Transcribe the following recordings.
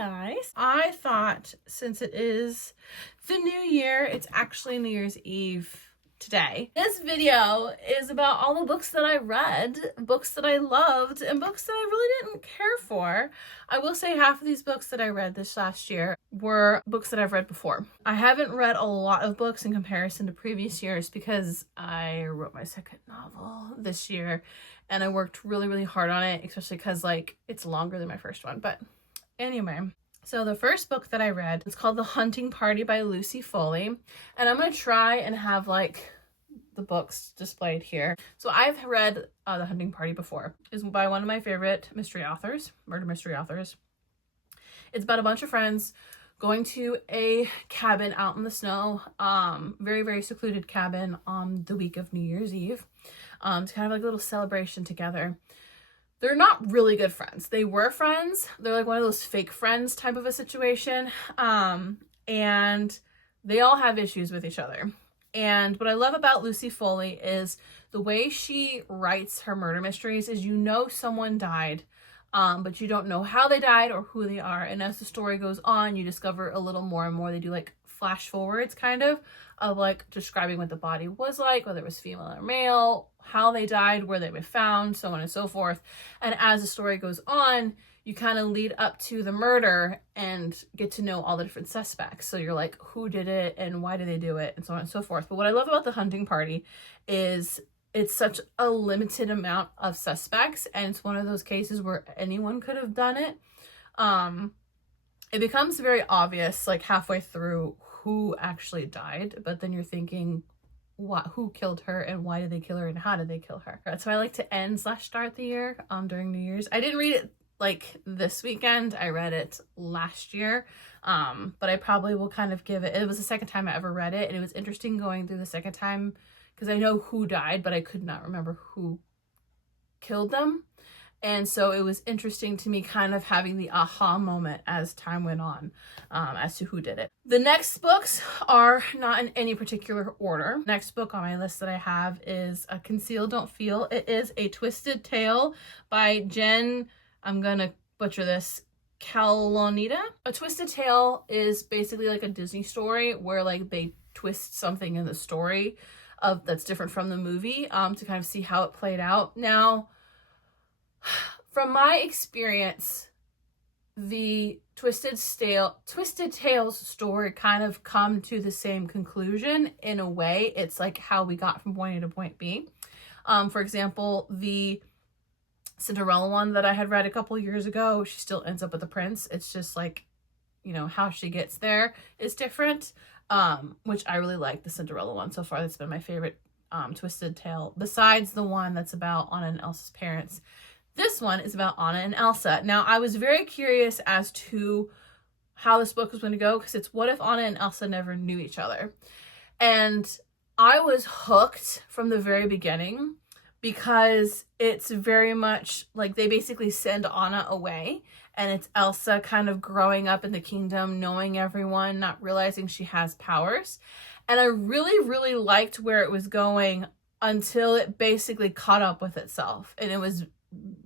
guys. I thought since it is the new year, it's actually New Year's Eve today. This video is about all the books that I read, books that I loved, and books that I really didn't care for. I will say half of these books that I read this last year were books that I've read before. I haven't read a lot of books in comparison to previous years because I wrote my second novel this year and I worked really hard on it, especially because like it's longer than my first one. But anyway, so the first book that I read is called The Hunting Party by Lucy Foley, and I'm going to try and have like the books displayed here. So I've read The Hunting Party before. It's by one of my favorite mystery authors, murder mystery authors. It's about a bunch of friends going to a cabin out in the snow, very secluded cabin on the week of New Year's Eve. It's kind of like a little celebration together. They're not really good friends. They were friends. They're like one of those fake friends type of a situation. And they all have issues with each other. And what I love about Lucy Foley is the way she writes her murder mysteries is you know someone died, but you don't know how they died or who they are. And as the story goes on, you discover a little more and more. They do like flash forwards kind of like describing what the body was like, whether it was female or male, how they died, where they were found, so on and so forth. And as the story goes on, you kind of lead up to the murder and get to know all the different suspects. So you're like, who did it and why did they do it and so on and so forth. But what I love about The Hunting Party is it's such a limited amount of suspects, and it's one of those cases where anyone could have done it. It becomes very obvious like halfway through who actually died, but then you're thinking, who killed her and why did they kill her and how did they kill her? So I like to end / start the year during New Year's. I didn't read it like this weekend. I read it last year, but I probably will kind of give it. It was the second time I ever read it, and it was interesting going through the second time because I know who died, but I could not remember who killed them. And so it was interesting to me kind of having the aha moment as time went on as to who did it. The next books are not in any particular order. Next book on my list that I have is Conceal Don't Feel. It is A Twisted Tale by Jen, I'm gonna butcher this, Kalonita. A Twisted Tale is basically like a Disney story where like they twist something in the story that's different from the movie to kind of see how it played out. Now, from my experience, the Twisted Tales story kind of come to the same conclusion in a way. It's like how we got from point A to point B. For example, the Cinderella one that I had read a couple years ago, she still ends up with the prince. It's just like, you know, how she gets there is different, which I really like the Cinderella one so far. That's been my favorite Twisted Tale, besides the one that's about Anna and Elsa's parents. This one is about Anna and Elsa. Now, I was very curious as to how this book was going to go because it's what if Anna and Elsa never knew each other? And I was hooked from the very beginning because it's very much like they basically send Anna away and it's Elsa kind of growing up in the kingdom, knowing everyone, not realizing she has powers. And I really liked where it was going until it basically caught up with itself. And it was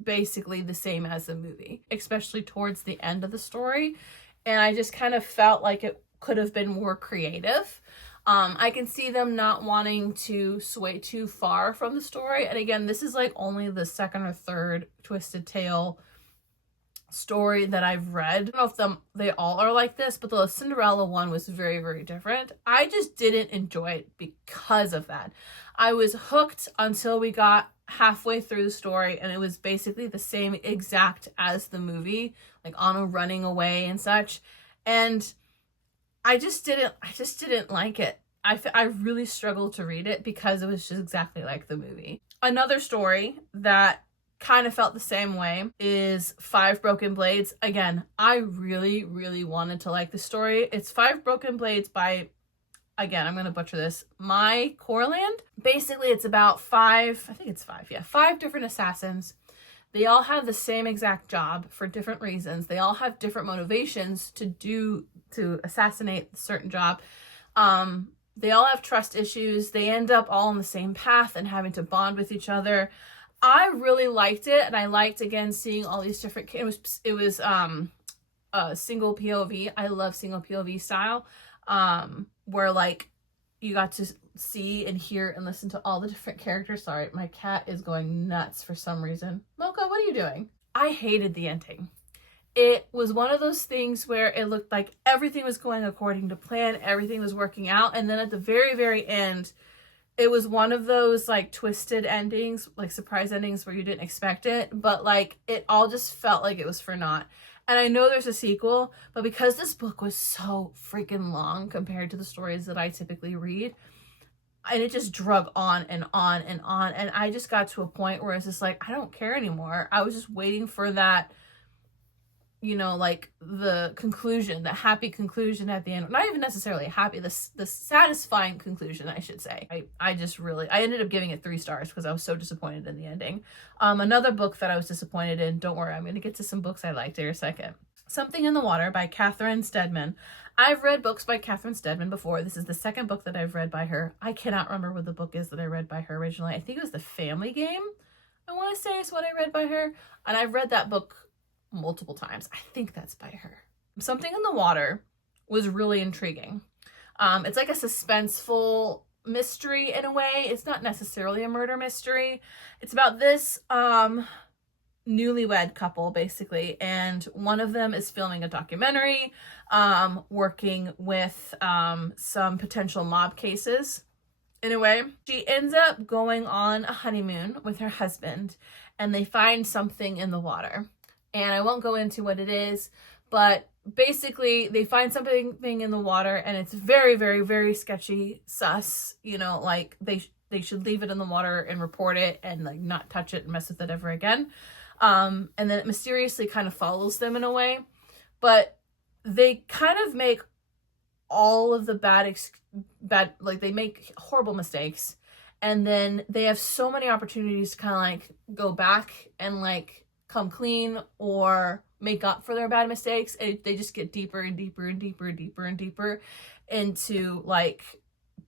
basically the same as the movie, especially towards the end of the story. And I just kind of felt like it could have been more creative. I can see them not wanting to sway too far from the story. And again, this is like only the second or third Twisted Tale story that I've read. I don't know if they all are like this, but the Cinderella one was very different. I just didn't enjoy it because of that. I was hooked until we got halfway through the story and it was basically the same exact as the movie, like Anna running away and such. And I just didn't like it. I really struggled to read it because it was just exactly like the movie. Another story that kind of felt the same way is Five Broken Blades. Again, I really wanted to like the story. It's Five Broken Blades by, again, I'm going to butcher this, Mai Corland. Basically, it's about five different assassins. They all have the same exact job for different reasons. They all have different motivations to assassinate a certain job. They all have trust issues. They end up all on the same path and having to bond with each other. I really liked it, and I liked, again, seeing all these different, it was single POV. I love single POV style, where like you got to see and hear and listen to all the different characters. Sorry, my cat is going nuts for some reason. Mocha, what are you doing? I hated the ending. It was one of those things where it looked like everything was going according to plan, everything was working out, and then at the very, very end, it was one of those like twisted endings, like surprise endings where you didn't expect it, but like it all just felt like it was for naught. And I know there's a sequel, but because this book was so freaking long compared to the stories that I typically read, and it just drug on and on and on, and I just got to a point where it's just like, I don't care anymore. I was just waiting for that, you know, like the conclusion, the happy conclusion at the end. Not even necessarily happy, the satisfying conclusion, I should say. I ended up giving it 3 stars because I was so disappointed in the ending. Another book that I was disappointed in, don't worry, I'm going to get to some books I liked here in a second. Something in the Water by Catherine Steadman. I've read books by Catherine Steadman before. This is the second book that I've read by her. I cannot remember what the book is that I read by her originally. I think it was The Family Game, I want to say is what I read by her. And I've read that book multiple times. I think that's by her. Something in the Water was really intriguing. It's like a suspenseful mystery in a way. It's not necessarily a murder mystery. It's about this newlywed couple basically, and one of them is filming a documentary, working with some potential mob cases in a way. She ends up going on a honeymoon with her husband, and they find something in the water. And I won't go into what it is, but basically they find something in the water, and it's very, very, very sketchy, sus, you know, like they should leave it in the water and report it and like not touch it and mess with it ever again. And then it mysteriously kind of follows them in a way, but they kind of make all of the like they make horrible mistakes, and then they have so many opportunities to kind of like go back and like come clean or make up for their bad mistakes, and they just get deeper and deeper and deeper and deeper and deeper into like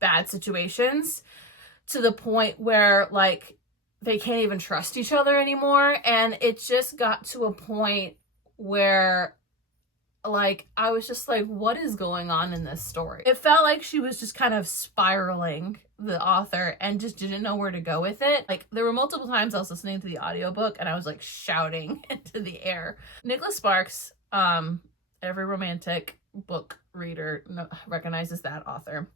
bad situations, to the point where like they can't even trust each other anymore. And it just got to a point where like I was just like, what is going on in this story? It felt like she was just kind of spiraling, the author, and just didn't know where to go with it. Like there were multiple times I was listening to the audiobook and I was like shouting into the air. Nicholas Sparks, every romantic book reader recognizes that author.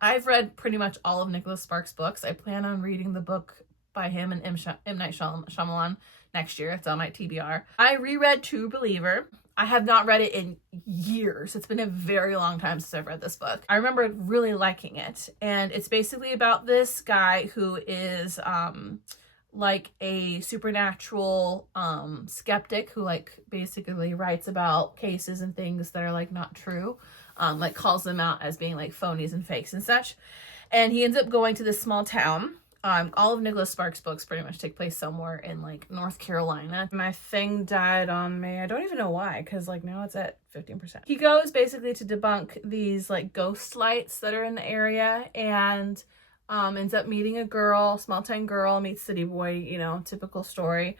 I've read pretty much all of Nicholas Sparks' books. I plan on reading the book by him and M. Night Shyamalan next year. It's on my TBR. I reread True Believer. I have not read it in years. It's been a very long time since I've read this book. I remember really liking it. And it's basically about this guy who is like a supernatural skeptic who like basically writes about cases and things that are like not true. Like calls them out as being like phonies and fakes and such. And he ends up going to this small town. All of Nicholas Sparks' books pretty much take place somewhere in like North Carolina. My thing died on me. I don't even know why, because like now it's at 15%. He goes basically to debunk these like ghost lights that are in the area, and ends up meeting a girl, small town girl, meets city boy, you know, typical story.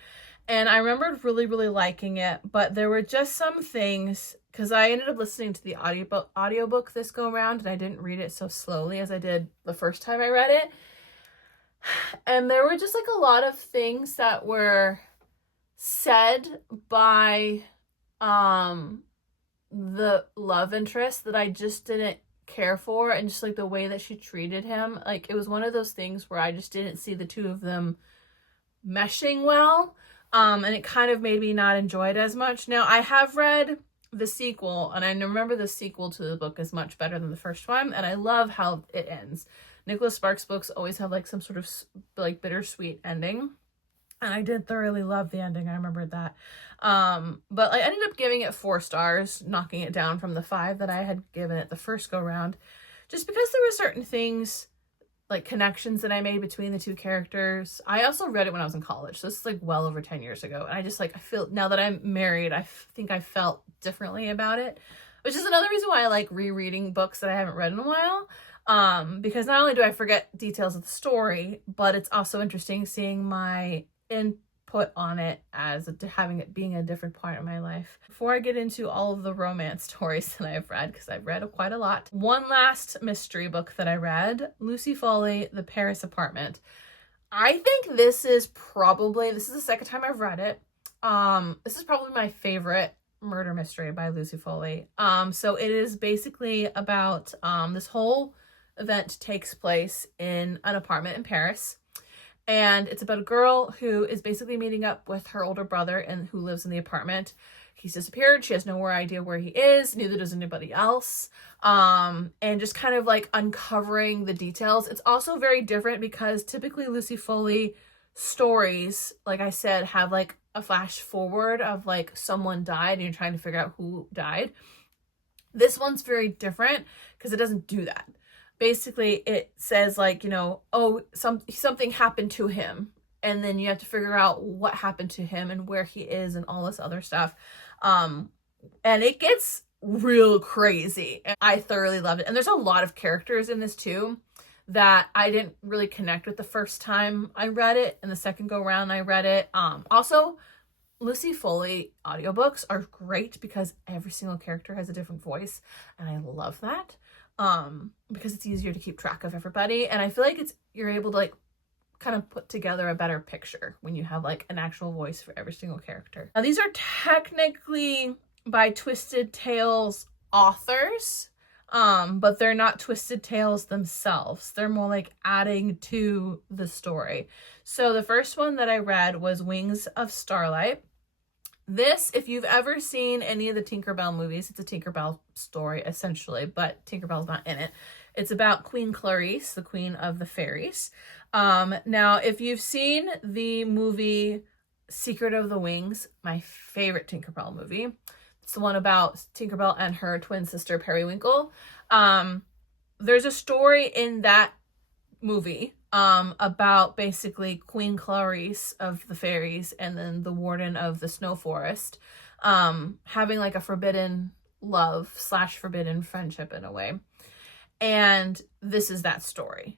And I remembered really, really liking it, but there were just some things, because I ended up listening to the audiobook this go around, and I didn't read it so slowly as I did the first time I read it. And there were just like a lot of things that were said by the love interest that I just didn't care for, and just like the way that she treated him. Like it was one of those things where I just didn't see the two of them meshing well, and it kind of made me not enjoy it as much. Now I have read the sequel, and I remember the sequel to the book is much better than the first one, and I love how it ends. Nicholas Sparks books always have like some sort of like bittersweet ending, and I did thoroughly love the ending. I remembered that. But I ended up giving it 4 stars, knocking it down from the 5 that I had given it the first go round, just because there were certain things, like connections that I made between the two characters. I also read it when I was in college, so this is like well over 10 years ago, and I just like, I feel now that I'm married, I think I felt differently about it, which is another reason why I like rereading books that I haven't read in a while. Because not only do I forget details of the story, but it's also interesting seeing my put on it as having it being a different part of my life. Before I get into all of the romance stories that I've read, because I've read quite a lot, one last mystery book that I read, Lucy Foley, The Paris Apartment. I think this is the second time I've read it. This is probably my favorite murder mystery by Lucy Foley. So it is basically about this whole event takes place in an apartment in Paris. And it's about a girl who is basically meeting up with her older brother and who lives in the apartment. He's disappeared. She has no idea where he is. Neither does anybody else. And just kind of like uncovering the details. It's also very different because typically Lucy Foley stories, like I said, have like a flash forward of like someone died and you're trying to figure out who died. This one's very different because it doesn't do that. Basically, it says like, you know, oh, something happened to him. And then you have to figure out what happened to him and where he is and all this other stuff. And it gets real crazy. I thoroughly loved it. And there's a lot of characters in this too that I didn't really connect with the first time I read it. And the second go around I read it. Also, Lucy Foley audiobooks are great because every single character has a different voice. And I love that. Because it's easier to keep track of everybody. And I feel like you're able to like kind of put together a better picture when you have like an actual voice for every single character. Now these are technically by Twisted Tales authors, but they're not Twisted Tales themselves. They're more like adding to the story. So the first one that I read was Wings of Starlight. This, if you've ever seen any of the Tinkerbell movies, it's a Tinkerbell story essentially, but Tinkerbell's not in it. It's about Queen Clarice, the queen of the fairies. Now, if you've seen the movie Secret of the Wings, my favorite Tinkerbell movie, it's the one about Tinkerbell and her twin sister Periwinkle. There's a story in that movie about basically Queen Clarice of the fairies and then the warden of the snow forest having like a forbidden love / forbidden friendship in a way. And this is that story.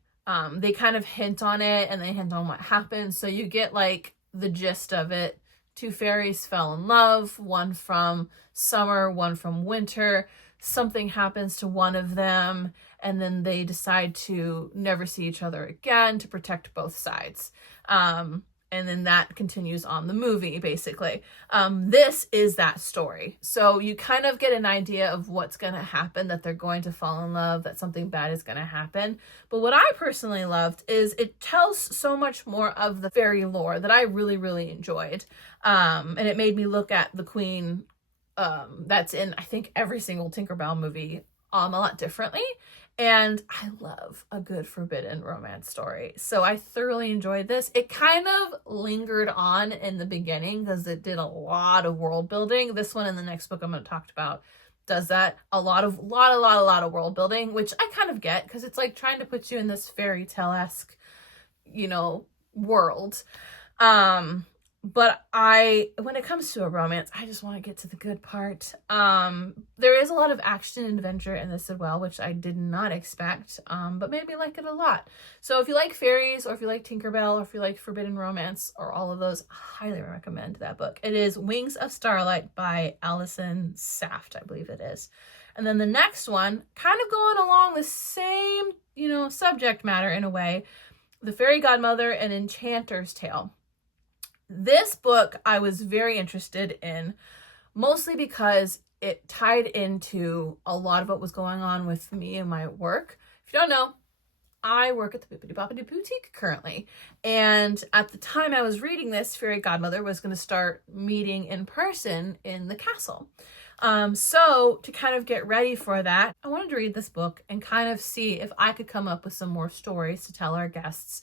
They kind of hint on it and they hint on what happened. So you get like the gist of it. Two fairies fell in love, one from summer, one from winter. Something happens to one of them and then they decide to never see each other again to protect both sides. And then that continues on the movie, basically. This is that story. So you kind of get an idea of what's going to happen, that they're going to fall in love, that something bad is going to happen. But what I personally loved is it tells so much more of the fairy lore that I really, really enjoyed. And it made me look at the queen that's in, I think, every single Tinkerbell movie a lot differently. And I love a good forbidden romance story. So I thoroughly enjoyed this. It kind of lingered on in the beginning because it did a lot of world building. This one and the next book I'm going to talk about does that. A lot of world building, which I kind of get because it's like trying to put you in this fairy tale-esque, you know, world. But when it comes to a romance, I just want to get to the good part. There is a lot of action and adventure in this as well, which I did not expect, but maybe like it a lot. So if you like fairies, or if you like Tinkerbell, or if you like forbidden romance, or all of those, I highly recommend that book. It is Wings of Starlight by Allison Saft, I believe it is. And then the next one, kind of going along the same, you know, subject matter in a way, The Fairy Godmother and Enchanter's Tale. This book I was very interested in, mostly because it tied into a lot of what was going on with me and my work. If you don't know, I work at the Bibbidi Bobbidi Boutique currently. And at the time I was reading this, Fairy Godmother was going to start meeting in person in the castle. So to kind of get ready for that, I wanted to read this book and kind of see if I could come up with some more stories to tell our guests,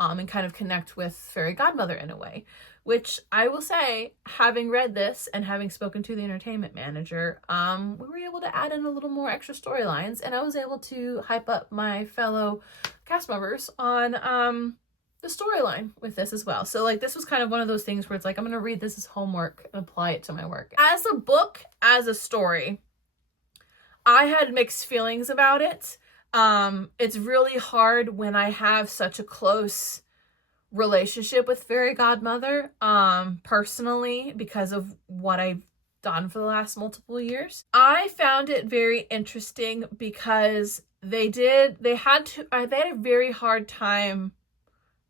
and kind of connect with Fairy Godmother in a way, which I will say, having read this and having spoken to the entertainment manager, we were able to add in a little more extra storylines, and I was able to hype up my fellow cast members on the storyline with this as well. So like this was kind of one of those things where it's like, I'm going to read this as homework and apply it to my work. As a book, as a story, I had mixed feelings about it. It's really hard when I have such a close relationship with fairy godmother, personally, because of what I've done for the last multiple years. I found it very interesting because they had a very hard time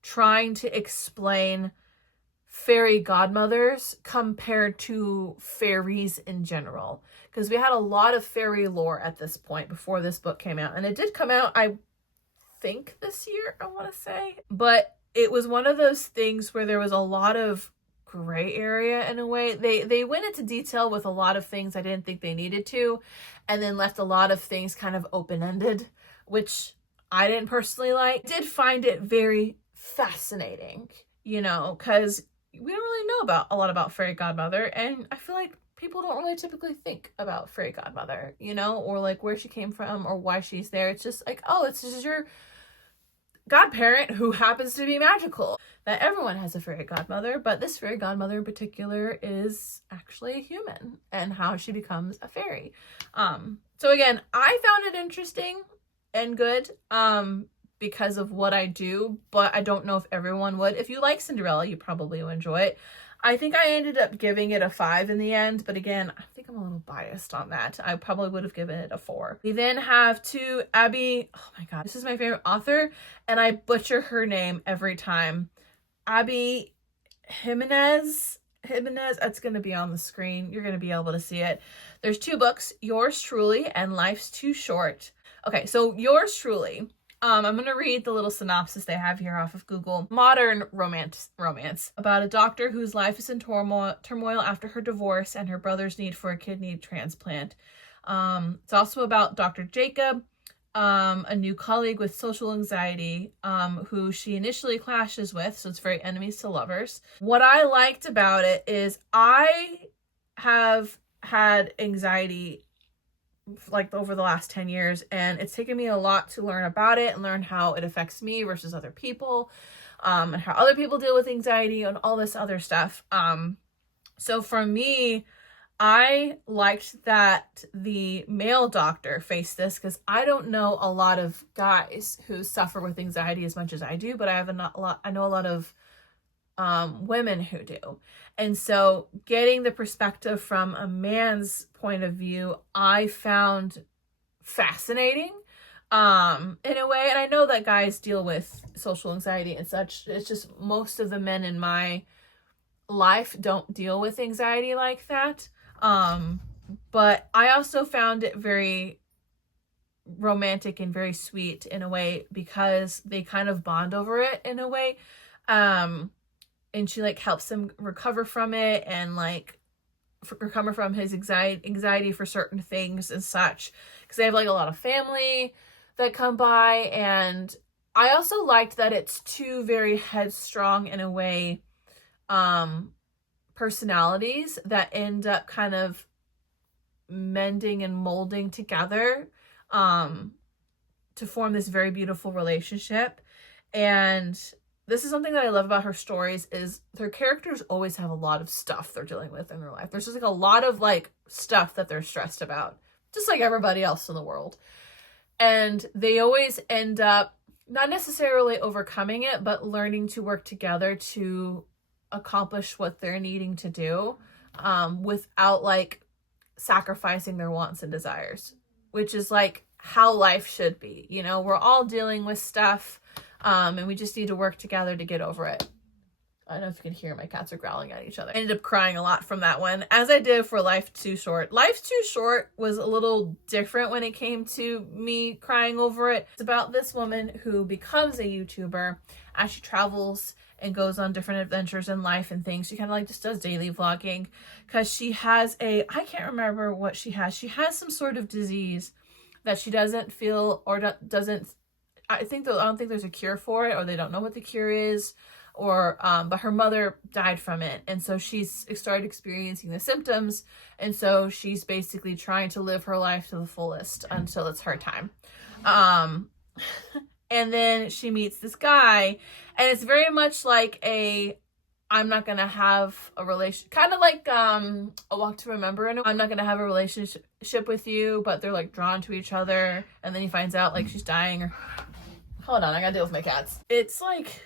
trying to explain fairy godmothers compared to fairies in general, because we had a lot of fairy lore at this point before this book came out, and it did come out, I think, this year, I want to say, but it was one of those things where there was a lot of gray area in a way. They went into detail with a lot of things I didn't think they needed to, and then left a lot of things kind of open-ended, which I didn't personally like. I did find it very fascinating, you know, because we don't really know about a lot about fairy godmother, and I feel like people don't really typically think about fairy godmother, you know, or like where she came from or why she's there. It's just like, oh, it's just your godparent who happens to be magical. That everyone has a fairy godmother, but this fairy godmother in particular is actually a human, and how she becomes a fairy. So again, I found it interesting and good because of what I do, but I don't know if everyone would. If you like Cinderella, you probably will enjoy it. I think I ended up giving it a 5 in the end, but again, I think I'm a little biased on that. I probably would have given it a 4. We then have to Abby, oh my god, this is my favorite author, and I butcher her name every time. Abby Jimenez, it's going to be on the screen. You're going to be able to see it. There's 2 books, Yours Truly and Life's Too Short. Okay, so Yours Truly. I'm going to read the little synopsis they have here off of Google. Modern romance about a doctor whose life is in turmoil after her divorce and her brother's need for a kidney transplant. It's also about Dr. Jacob, a new colleague with social anxiety, who she initially clashes with, so it's very enemies to lovers. What I liked about it is I have had anxiety like over the last 10 years, and it's taken me a lot to learn about it and learn how it affects me versus other people, and how other people deal with anxiety and all this other stuff. So for me, I liked that the male doctor faced this, because I don't know a lot of guys who suffer with anxiety as much as I do, but I know a lot of women who do. And so getting the perspective from a man's point of view, I found fascinating in a way. And I know that guys deal with social anxiety and such. It's just most of the men in my life don't deal with anxiety like that. But I also found it very romantic and very sweet in a way, because they kind of bond over it in a way. And she like helps him recover from it, and like recover from his anxiety for certain things and such, because they have like a lot of family that come by. And I also liked that it's 2 very headstrong in a way personalities that end up kind of mending and molding together to form this very beautiful relationship. And this is something that I love about her stories, is their characters always have a lot of stuff they're dealing with in their life. There's just like a lot of like stuff that they're stressed about, just like everybody else in the world. And they always end up not necessarily overcoming it, but learning to work together to accomplish what they're needing to do, without like sacrificing their wants and desires, which is like how life should be. You know, we're all dealing with stuff. And we just need to work together to get over it. I don't know if you can hear, my cats are growling at each other. I ended up crying a lot from that one, as I did for Life Too Short. Life Too Short was a little different when it came to me crying over it. It's about this woman who becomes a YouTuber as she travels and goes on different adventures in life and things. She kind of like just does daily vlogging, because she has I can't remember what she has. She has some sort of disease that she doesn't feel or doesn't, I don't think there's a cure for it, or they don't know what the cure is, or but her mother died from it, and so she's started experiencing the symptoms, and so she's basically trying to live her life to the fullest until it's her time. And then she meets this guy, and it's very much like I'm not gonna have a relation, kind of like A Walk to Remember. I'm not gonna have a relationship with you, but they're like drawn to each other, and then he finds out like she's dying, or hold on, I gotta deal with my cats. It's like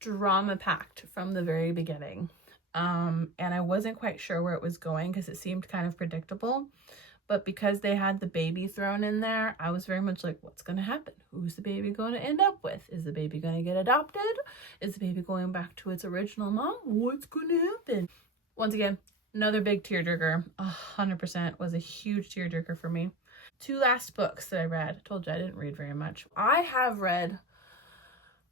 drama packed from the very beginning. And I wasn't quite sure where it was going because it seemed kind of predictable. But because they had the baby thrown in there, I was very much like, what's going to happen? Who's the baby going to end up with? Is the baby going to get adopted? Is the baby going back to its original mom? What's going to happen? Once again, another big tearjerker. 100% was a huge tearjerker for me. 2 last books that I read. I told you I didn't read very much. I have read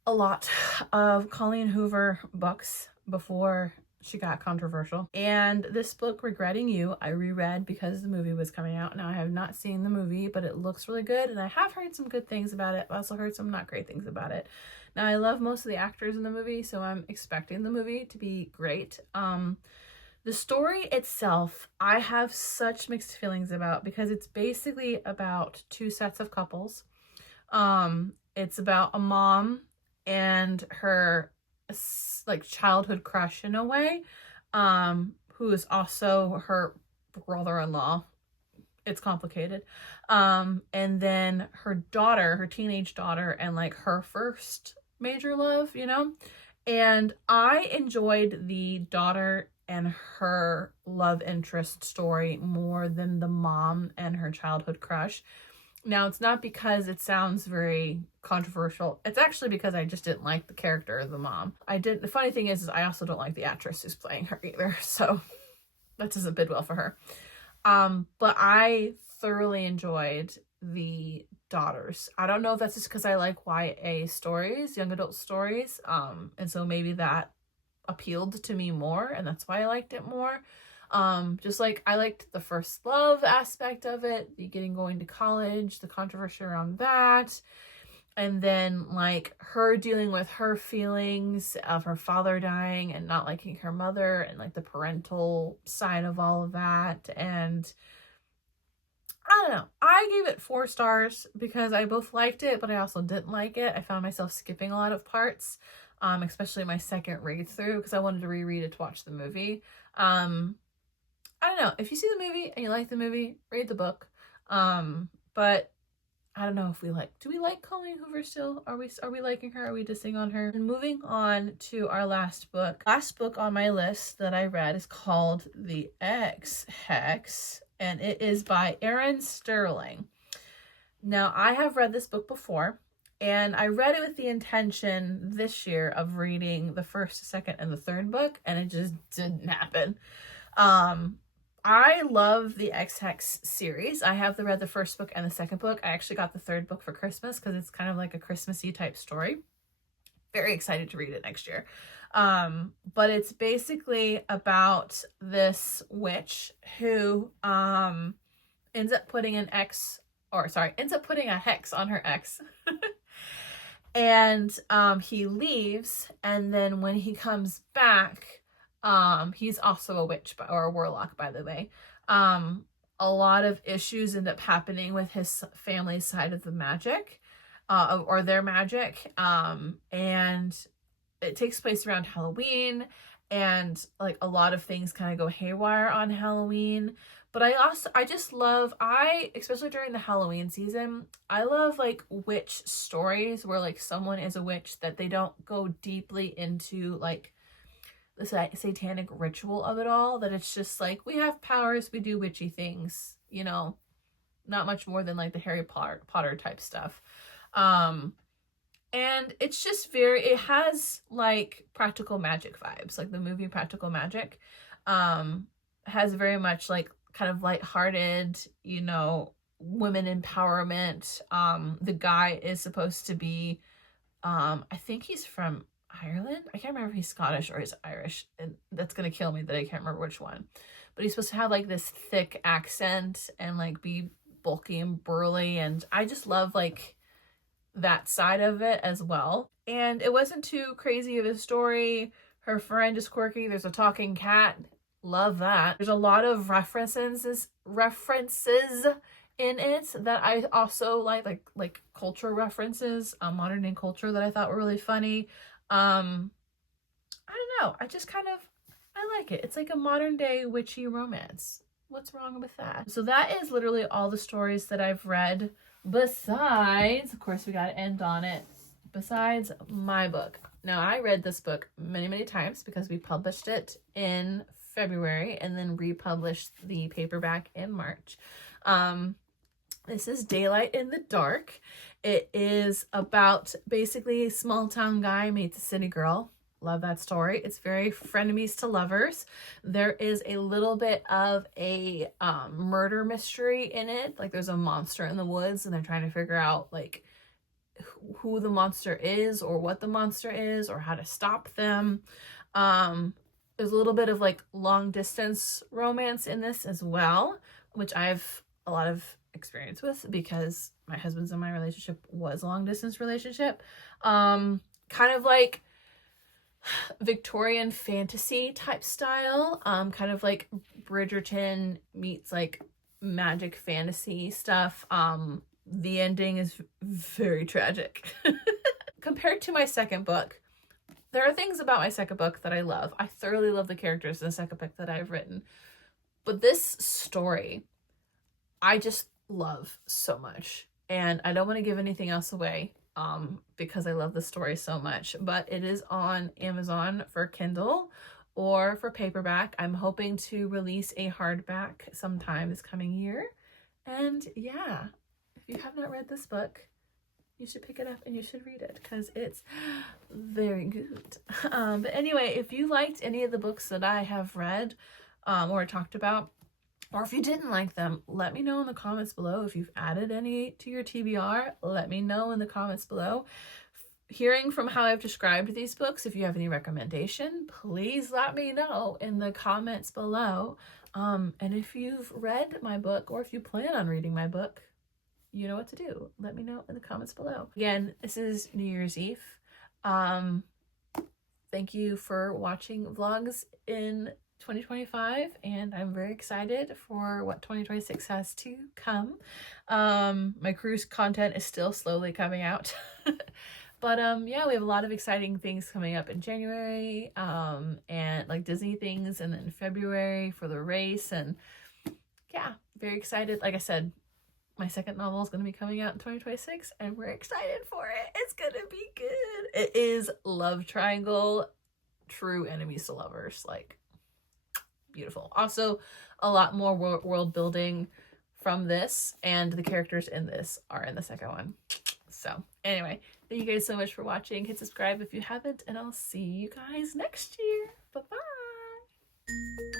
a lot of Colleen Hoover books before she got controversial. And this book, Regretting You, I reread because the movie was coming out. Now, I have not seen the movie, but it looks really good. And I have heard some good things about it. I've also heard some not great things about it. Now, I love most of the actors in the movie, so I'm expecting the movie to be great. The story itself, I have such mixed feelings about because it's basically about 2 sets of couples. It's about a mom and her like childhood crush in a way, who is also her brother-in-law. It's complicated. And then her daughter, her teenage daughter, and like her first major love, you know? And I enjoyed the daughter and her love interest story more than the mom and her childhood crush. Now, it's not because it sounds very controversial. It's actually because I just didn't like the character of the mom. The funny thing is I also don't like the actress who's playing her either. So that doesn't bid well for her. But I thoroughly enjoyed the daughters. I don't know if that's just because I like YA stories, young adult stories. And so maybe that appealed to me more and that's why I liked it more. Just like I liked the first love aspect of it, the going to college, the controversy around that, and then like her dealing with her feelings of her father dying and not liking her mother and like the parental side of all of that. And I don't know, I gave it 4 stars because I both liked it, but I also didn't like it. I found myself skipping a lot of parts, especially my second read through because I wanted to reread it to watch the movie. I don't know, if you see the movie and you like the movie, read the book. But I don't know if do we like Colleen Hoover still? Are we liking her? Are we dissing on her? And moving on to our last book. Last book on my list that I read is called The Ex-Hex, and it is by Erin Sterling. Now, I have read this book before, and I read it with the intention this year of reading the first, second, and the third book, and it just didn't happen. I love the Ex-Hex series. I have read the first book and the second book. I actually got the third book for Christmas because it's kind of like a Christmassy type story. Very excited to read it next year. But it's basically about this witch who ends up putting a hex on her ex. And he leaves, and then when he comes back, he's also a witch or a warlock, by the way. A lot of issues end up happening with his family's side of the magic, or their magic. And it takes place around Halloween, and like a lot of things kind of go haywire on Halloween. But especially during the Halloween season, I love like witch stories where like someone is a witch that they don't go deeply into like the satanic ritual of it all, that it's just like, we have powers, we do witchy things, you know, not much more than like the Harry Potter type stuff. And it's just it has like practical magic vibes, like the movie Practical Magic, has very much like kind of lighthearted, you know, women empowerment. The guy is supposed to be, I think he's from Ireland. I can't remember if he's Scottish or he's Irish, and that's gonna kill me that I can't remember which one. But he's supposed to have like this thick accent and like be bulky and burly, and I just love like that side of it as well. And it wasn't too crazy of a story. Her friend is quirky. There's a talking cat. Love that. There's a lot of references in it that I also like culture references, modern day culture that I thought were really funny. I don't know. I like it. It's like a modern day witchy romance. What's wrong with that? So that is literally all the stories that I've read. Besides, of course, we got to end on it. besides my book. Now, I read this book many, many times because we published it in February and then republished the paperback in March. This is Daylight in the Dark. It is about basically a small town guy meets a city girl. Love that story. It's very frenemies to lovers. There is a little bit of a murder mystery in it. Like there's a monster in the woods and they're trying to figure out like who the monster is or what the monster is or how to stop them. There's a little bit of like long distance romance in this as well, which I have a lot of experience with because my husband's and my relationship was a long distance relationship. Kind of like Victorian fantasy type style, kind of like Bridgerton meets like magic fantasy stuff. The ending is very tragic. Compared to my second book, there are things about my second book that I love. I thoroughly love the characters in the second book that I've written. But this story, I just love so much. And I don't want to give anything else away because I love the story so much. But it is on Amazon for Kindle or for paperback. I'm hoping to release a hardback sometime this coming year. And yeah, if you have not read this book, you should pick it up and you should read it because it's very good. But anyway, if you liked any of the books that I have read or talked about, or if you didn't like them, let me know in the comments below. If you've added any to your TBR, let me know in the comments below. Hearing from how I've described these books, if you have any recommendation, please let me know in the comments below. And if you've read my book or if you plan on reading my book, you know what to do. Let me know in the comments below. Again, this is New Year's Eve. Thank you for watching vlogs in 2025, and I'm very excited for what 2026 has to come. My cruise content is still slowly coming out. But yeah, we have a lot of exciting things coming up in January, and like Disney things, and then February for the race, and yeah, very excited. Like I said, my second novel is going to be coming out in 2026 and we're excited for it. It's going to be good. It is love triangle, true enemies to lovers, like beautiful. Also, a lot more world building from this, and the characters in this are in the second one. So anyway, thank you guys so much for watching. Hit subscribe if you haven't, and I'll see you guys next year. Bye-bye.